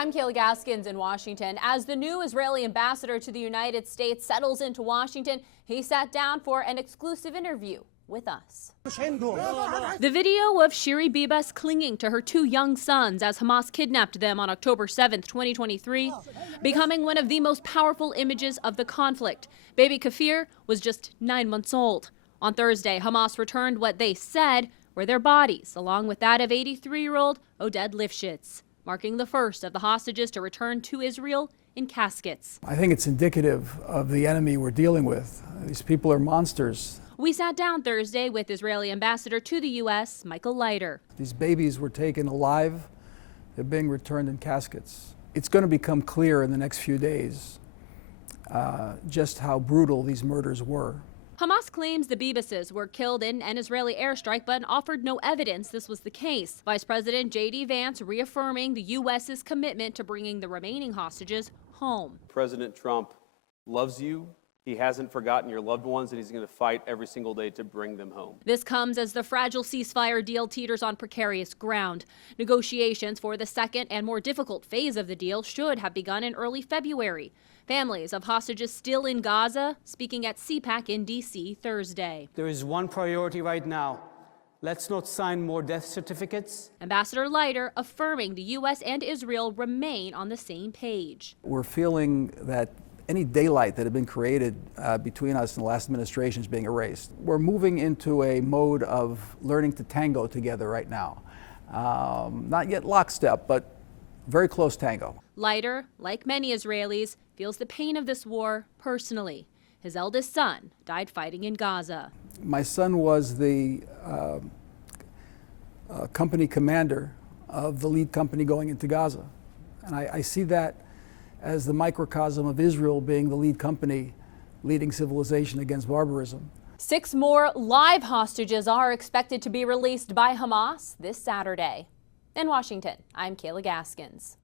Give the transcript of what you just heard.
I'm Kayla Gaskins in Washington. As the new Israeli ambassador to the United States settles into Washington, he sat down for an exclusive interview with us. The video of Shiri Bibas clinging to her two young sons as Hamas kidnapped them on October 7th, 2023, becoming one of the most powerful images of the conflict. Baby Kafir was just 9 months old. On Thursday, Hamas returned what they said were their bodies, along with that of 83-year-old Oded Lifshitz, marking the first of the hostages to return to Israel in caskets. I think it's indicative of the enemy we're dealing with. These people are monsters. We sat down Thursday with Israeli ambassador to the U.S., Michael Leiter. These babies were taken alive. They're being returned in caskets. It's going to become clear in the next few days just how brutal these murders were. Hamas claims the Bibases were killed in an Israeli airstrike, but offered no evidence this was the case. Vice President J.D. Vance reaffirming the U.S.'s commitment to bringing the remaining hostages home. President Trump loves you. He hasn't forgotten your loved ones, and he's going to fight every single day to bring them home. This comes as the fragile ceasefire deal teeters on precarious ground. Negotiations for the second and more difficult phase of the deal should have begun in early February. Families of hostages still in Gaza speaking at CPAC in D.C. Thursday. There is one priority right now. Let's not sign more death certificates. Ambassador Leiter affirming the U.S. and Israel remain on the same page. We're feeling that any daylight that had been created between us and the last administration is being erased. We're moving into a mode of learning to tango together right now. Not yet lockstep, but very close tango. Leiter, like many Israelis, feels the pain of this war personally. His eldest son died fighting in Gaza. My son was the company commander of the lead company going into Gaza. And I see that as the microcosm of Israel being the lead company leading civilization against barbarism. 6 more live hostages are expected to be released by Hamas this Saturday. In Washington, I'm Kayla Gaskins.